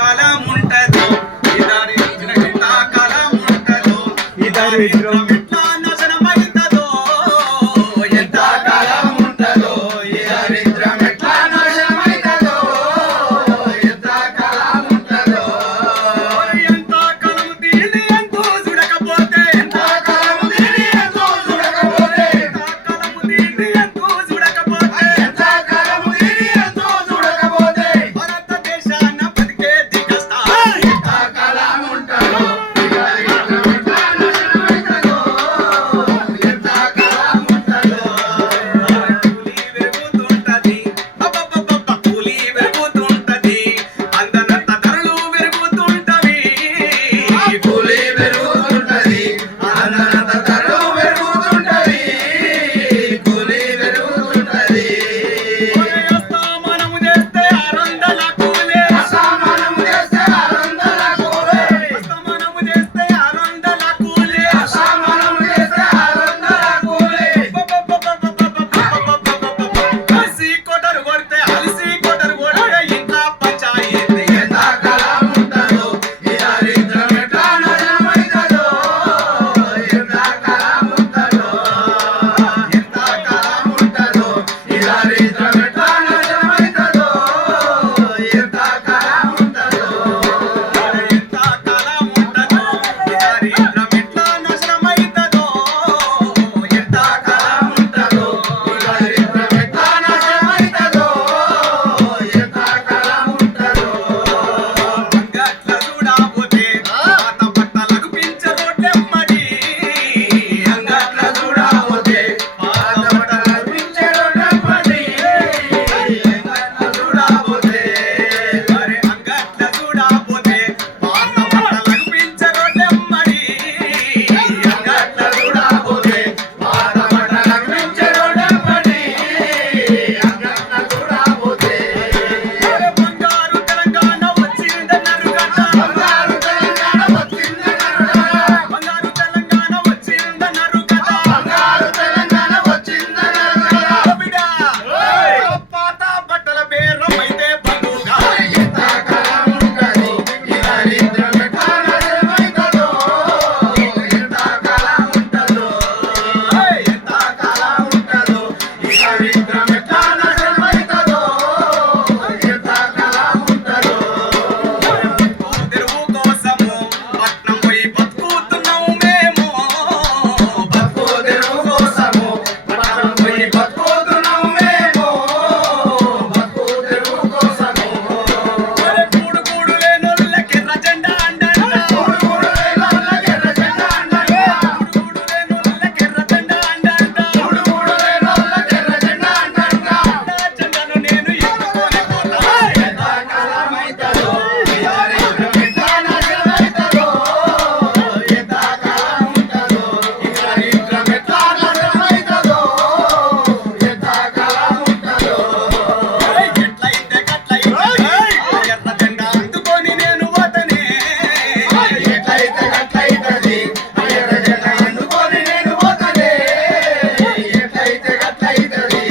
కాలం ఉంటదో ఈ దారిద్రం ఎంత కాలం ఉంటదో ఈ దారిద్రం ఎట్లా నాశనమైతదో ఎంత కాలం ఉంటదో ఈ దారిద్రం ఎట్లా నాశనమైతదో ఎంత కాలం ఉంటదో ఎంత కాలం దీని ఎంతో చూడకపోతే ఎంత కాలం దీని ఎంతో చూడకపోతే ఎంత కాలం దీని ఎంతో చూడకపోతే ఎంత కాలం దీని ఎంతో చూడకపోతే భారతదేశాన బతికే దిగస్తా ఎంత కాలం ఉంటదో ఈ దారిద్రం ఎట్లా నాశనమైతదో ఎంత కాలం ఉంటదో కూలి పెరుగుతుంటది అబ్బబ్బబ్బ కూలి పెరుగుతుంటది అందనంత ధరలు పెరుగుతుంటవి కూలి పెరుగుతుంటది అందనంత ధరలు పెరుగుతుంటవి కూలి పెరుగుతుంటది అస్తమానము చేస్తే 600 కూలి అస్తమానము చేస్తే 600 కూలి అస్తమానము చేస్తే 600 కూలి అస్తమానము చేస్తే 600 కూలి అలసి కొట్టరు కొడితే ఇంట్లో పంచాయతీ ఎంత కాలం ఉంటదో ఈ దారిద్రం ఎట్లా నాశనమైతదో ఎంత కాలం ఉంటదో ఎంత కాలం ఉంటదో ఈ దారిద్రం ఎట్లా నాశనమైతదో ఎంత కాలం ఉంటదో ఎంత కాలం ఉంటదో ఈ దారిద్రం ఎట్లా నాశనమైతదో ఎంత కాలం ఉంటదో ఈ దారిద్రం ఎట్లా నాశనమైతదో ఎంత కాలం ఉంటదో అంగట్ల చూడబోతే పాత బట్టలకు పించరోడ్లెమ్మడి అంగట్ల చూడబోతే పాత బట్టలకు పించరోడ్లెమ్మడి అంగట్ల చూడబోతే అరే అంగట్ల చూడబోతే పాత బట్టలకు పించరోడ్లెమ్మడి అంగట్ల చూడబోతే పాత బట్టలకు పించరోడ్లెమ్మడి అంగట్ల చూడబోతే అరే బంగారు తెలంగాణ వచ్చిందన్నరుగట బంగారు తెలంగాణ వచ్చిందన్నరుగట బంగారు తెలంగాణ వచ్చిందన్నరుగట బంగారు తెలంగాణ వచ్చిందన్నరుగట బిడ్డా పాత బట్టల బేరమైతే బంధుగా ఎంత కాలం ఉంటదో ఈ దారిద్రం ఎట్లా నాశనమైతదో ఎంత కాలం ఉంటదో ఎంత కాలం ఉంటదో ఈ దారిద్రం ఎట్లా నాశనమైతదో ఎంత కాలం ఉంటదో తెరువు కోసము పట్నం పోయి బతుకుతున్నాము మేము బతుకు తెరువు కోసము పట్నం పోయి బతుకుతున్నాము మేము బతుకు తెరువు కోసము కూడు కూడు లేనోళ్ళకి ఎర్ర జెండా అండంట కూడు కూడు లేనోళ్ళకి ఎర్ర జెండా అండంట కూడు కూడు లేనోళ్ళకి ఎర్ర జెండా అండంట కూడు కూడు లేనోళ్ళకి ఎర్ర జెండా అండంట నా జెండాను నేను ఎత్తుకొని పోతా ఎంత కాలం అయితదో ఈ దారిద్రం ఎట్లా నాశనమైతదో ఎంత కాలం ఉంటదో ఈ దారిద్రం ఎట్లా నాశనమైతదో ఎంత కాలం ఉంటదో ఎట్లయితే గట్లయితే ఎర్ర జెండా అందుకొని నేను పోతనే ఎట్లయితే గట్లయితది ఎర్ర జెండా అందుకొని నేను పోతనే ఎట్లయితే గట్లయితది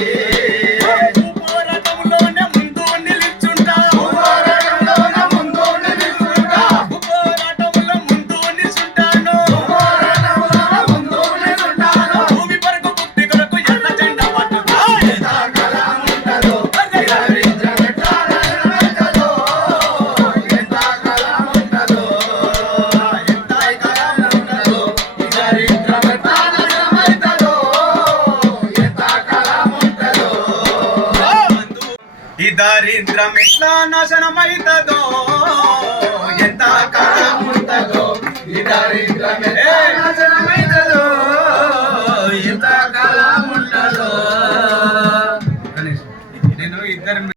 పోరాటంలోనే ముందు నిలుచుంటా పోరాటంలోనే ముందు నిలుచుంటా పోరాటంలో ముందు నిలుచుంటాను పోరాటంలో ముందు నిలుచుంటాను భూమి పరకు పుట్టి కొరకు ఎర్ర జెండా పట్టుతా ఎంత కాలం ఉంటదో ఈ దారిద్రం ఎట్లా నాశనమైతదో ఎంత కాలం ఉంటదో ఎంత కాలం ఉంటదో ఈ దారిద్రం ఎట్లా నాశనమైతదో ఎంత కాలం ఉంటదో ఈ దారిద్రం ఎట్లా నాశనమైతదో ఎంత కాలం ఉంటదో ఈ దారిద్రం ఎట్లా నాశనమైతదో